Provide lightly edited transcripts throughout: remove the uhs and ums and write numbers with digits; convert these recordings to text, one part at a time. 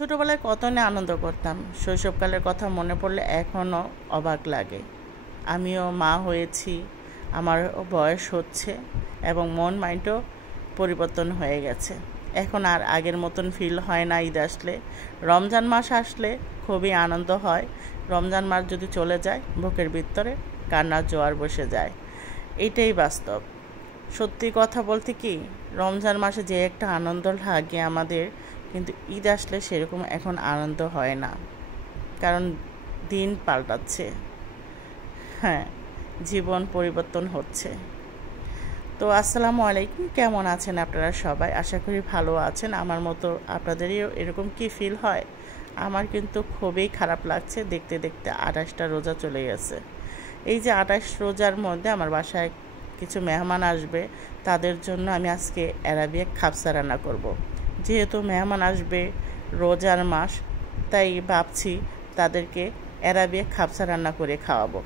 ছোটোবেলায় কত না আনন্দ করতাম। শৈশবকালের কথা মনে পড়লে এখনও অবাক লাগে। আমিও মা হয়েছি, আমার বয়স হচ্ছে এবং মন মাইন্ডও পরিবর্তন হয়ে গেছে। এখন আর আগের মতন ফিল হয় না। ঈদ আসলে, রমজান মাস আসলে খুবই আনন্দ হয়। রমজান মাস যদি চলে যায়, বুকের ভিতরে কান্নার জোয়ার বসে যায়। এইটাই বাস্তব। সত্যি কথা বলতে কি, রমজান মাসে যে একটা আনন্দ লাগে আমাদের, কিন্তু ঈদ আসলে সেরকম এখন আনন্দ হয় না, কারণ দিন পাল্টাচ্ছে। হ্যাঁ, জীবন পরিবর্তন হচ্ছে। তো আসসালামু আলাইকুম, কেমন আছেন আপনারা সবাই? আশা করি ভালো আছেন। আমার মতো আপনাদেরও এরকম কি ফিল হয়? আমার কিন্তু খুবই খারাপ লাগছে। দেখতে দেখতে 28টা রোজা চলে গেছে। এই যে 28 রোজার মধ্যে আমার বাসায় কিছু মেহমান আসবে, তাদের জন্য আমি আজকে অ্যারাবিয়া খাবসা রান্না করব। যেহেতু মেহমান আসবে, রোজার মাস, তাই ভাবছি তাদেরকে অ্যারাবিয়া খাবসা রান্না করে খাওয়াবো।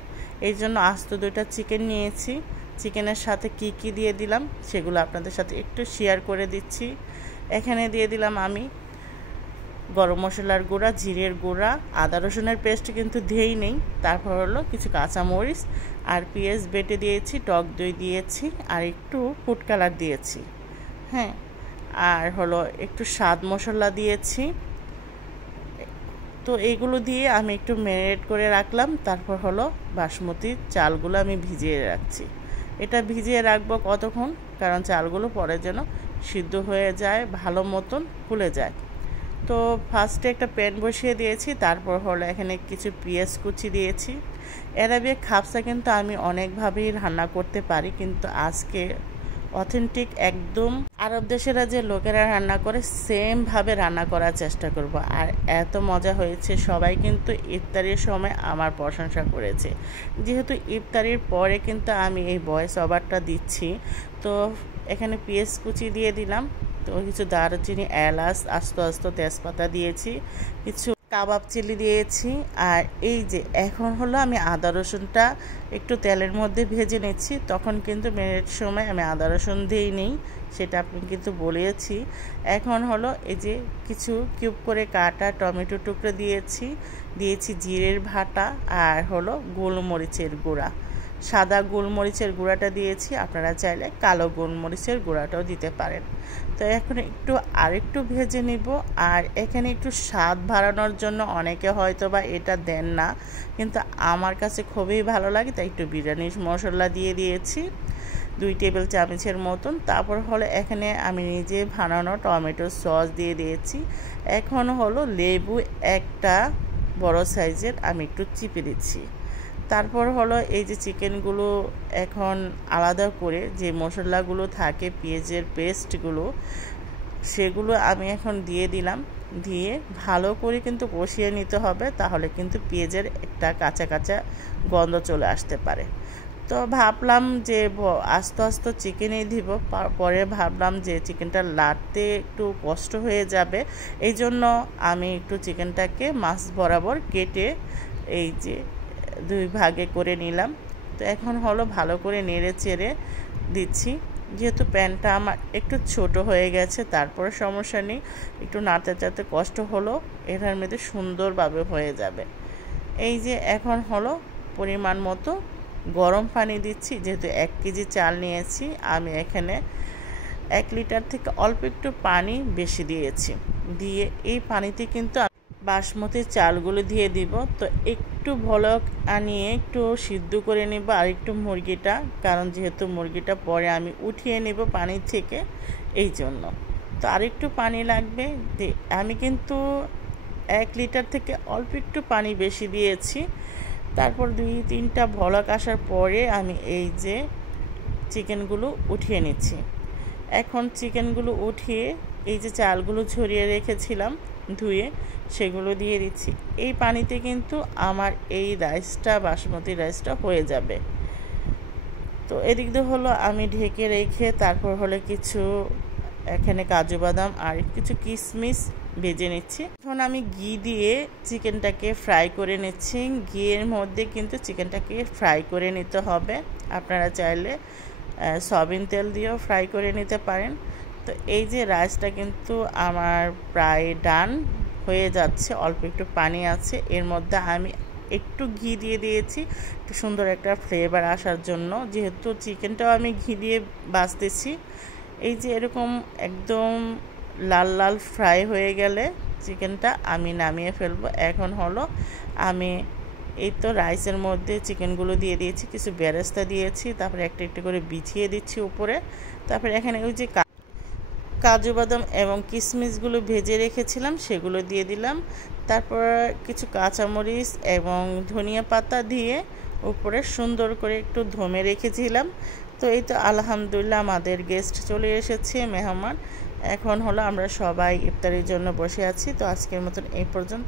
এই জন্য আস্ত 2টা চিকেন নিয়েছি। চিকেনের সাথে কি কি দিয়ে দিলাম সেগুলো আপনাদের সাথে একটু শেয়ার করে দিচ্ছি। এখানে দিয়ে দিলাম আমি গরম মশলার গুঁড়া, জিরের গুঁড়া, আদা রসুনের পেস্ট কিন্তু দিয়েই নেই। তারপর হলো কিছু কাঁচামরিচ আর পেঁয়াজ বেটে দিয়েছি, টক দই দিয়েছি আর একটু ফুড কালার দিয়েছি। হ্যাঁ, আর হলো একটু স্বাদ মশলা দিয়েছি। তো এইগুলো দিয়ে আমি একটু ম্যারিনেট করে রাখলাম। তারপর হলো বাসমতি চালগুলো আমি ভিজিয়ে রাখছি। এটা ভিজিয়ে রাখবো কতক্ষণ, কারণ চালগুলো পরে যেন সিদ্ধ হয়ে যায়, ভালো মতন ফুলে যায়। তো ফার্স্টে একটা প্যান বসিয়ে দিয়েছি। তারপর হলো এখানে কিছু পেঁয়াজ কুচি দিয়েছি। অ্যারাবিয়া খাবসা কিন্তু আমি অনেকভাবেই রান্না করতে পারি, কিন্তু আজকে অথেন্টিক একদম আরব দেশেরা যে লোকেরা রান্না করে সেমভাবে রান্না করার চেষ্টা করব। আর এত মজা হয়েছে, সবাই কিন্তু ইফতারির সময় আমার প্রশংসা করেছে। যেহেতু ইফতারির পরে কিন্তু আমি এই ভয়েস ওভারটা দিচ্ছি, তো এখানে পেঁয়াজ কুচি দিয়ে দিলাম। তো কিছু দারুচিনি, এলাচ, আস্ত আস্ত তেজপাতা দিয়েছি, কিছু কাবাব চিলি দিয়েছি। আর এই যে এখন হলো আমি আদা রসুনটা একটু তেলের মধ্যে ভেজে নিচ্ছি। তখন কিন্তু মেরিনেট সময় আমি আদা রসুন দিই নেই, সেটা আপনি কিন্তু বলেছি। এখন হলো এই যে কিছু কিউব করে কাটা টমেটো টুকরো দিয়েছি জিরের ভাটা আর হলো গোলমরিচের গুঁড়া। সাদা গোলমরিচের গুঁড়াটা দিয়েছি, আপনারা চাইলে কালো গোলমরিচের গুঁড়াটাও দিতে পারেন। তো এখন আরেকটু ভেজে নিব। আর এখানে একটু স্বাদ বাড়ানোর জন্য অনেকে হয়তো বা এটা দেন না, কিন্তু আমার কাছে খুবই ভালো লাগে, তাই একটু বিরিয়ানি মশলা দিয়ে দিয়েছি 2 টেবিল চামচের মতন। তারপর হলো এখানে আমি নিজে বানানো টমেটো সস দিয়ে দিয়েছি। এখন হলো লেবু একটা বড় সাইজের আমি একটু চিপে দিচ্ছি। তারপর হলো এই যে চিকেনগুলো এখন আলাদা করে যে মশলাগুলো থাকে, পেঁয়াজের পেস্টগুলো, সেগুলো আমি এখন দিয়ে দিলাম। দিয়ে ভালো করে কিন্তু কষিয়ে নিতে হবে, তাহলে কিন্তু পেঁয়াজের একটা কাঁচা কাঁচা গন্ধ চলে আসতে পারে। তো ভাবলাম যে আস্তে আস্তে চিকেনই দিব। পরে ভাবলাম যে চিকেনটা লাড়তে একটু কষ্ট হয়ে যাবে, এই জন্য আমি একটু চিকেনটাকে মাছ বরাবর কেটে এই যে 2 ভাগে করে নিলাম। তো এখন হলো ভালো করে নেড়ে চেড়ে দিচ্ছি। যেহেতু প্যানটা আমার একটু ছোট হয়ে গেছে, তারপরে সমস্যা নেই, একটু নাড়তে চাড়তে কষ্ট হলো, এটার মধ্যে সুন্দরভাবে হয়ে যাবে। এই যে এখন হলো পরিমাণ মতো গরম পানি দিচ্ছি। যেহেতু 1 কেজি চাল নিয়েছি, আমি এখানে 1 লিটার থেকে অল্প একটু পানি বেশি দিয়েছি। দিয়ে এই পানিতে কিন্তু বাসমতি চালগুলো দিয়ে দিব। তো একটু ভলক আনিয়ে একটু সিদ্ধ করে নেব আর একটু মুরগিটা, কারণ যেহেতু মুরগিটা পরে আমি উঠিয়ে নেব পানি থেকে, এই জন্য। তো আরেকটু পানি লাগবে। আমি কিন্তু 1 লিটার থেকে অল্প একটু পানি বেশি দিয়েছি। তারপর 2-3টা ভলক আসার পরে আমি এই যে চিকেনগুলো উঠিয়ে নিচ্ছি। এখন চিকেনগুলো উঠিয়ে এই যে চালগুলো ঝরিয়ে রেখেছিলাম ধুয়ে, সেগুলো দিয়ে দিচ্ছি। এই পানিতে কিন্তু আমার এই রাইসটা, বাসমতি রাইসটা হয়ে যাবে। তো এদিক দিয়ে হলো আমি ঢেকে রেখে তারপর হলো কিছু এখানে কাজু বাদাম আর কিছু কিশমিশ ভেজে নিচ্ছি। এখন আমি ঘি দিয়ে চিকেনটাকে ফ্রাই করে নিচ্ছি। ঘিয়ের মধ্যে কিন্তু চিকেনটাকে ফ্রাই করে নিতে হবে। আপনারা চাইলে সয়াবিন তেল দিয়েও ফ্রাই করে নিতে পারেন। তো এই যে রাইসটা কিন্তু আমার প্রায় ডান হয়ে যাচ্ছে, অল্প একটু পানি আছে। এর মধ্যে আমি একটু ঘি দিয়ে দিয়েছি একটু সুন্দর একটা ফ্লেভার আসার জন্য, যেহেতু চিকেনটাও আমি ঘি দিয়ে ভাজতেছি। এই যে এরকম একদম লাল লাল ফ্রাই হয়ে গেলে চিকেনটা আমি নামিয়ে ফেলবো। এখন হলো আমি এই তো রাইসের মধ্যে চিকেনগুলো দিয়ে দিয়েছি, কিছু বেরেস্তা দিয়েছি, তারপরে একটা একটা করে বিছিয়ে দিচ্ছি উপরে। তারপরে এখানে ওই যে কাজু বাদাম এবং কিশমিশগুলো ভেজে রেখেছিলাম সেগুলো দিয়ে দিলাম। তারপর কিছু কাঁচামরিচ এবং ধনিয়া পাতা দিয়ে উপরে সুন্দর করে একটু ধমে রেখেছিলাম। তো এই তো আলহামদুলিল্লাহ আমাদের গেস্ট চলে এসেছে, মেহমান। এখন হলো আমরা সবাই ইফতারির জন্য বসে আছি। তো আজকের মতন এই পর্যন্ত।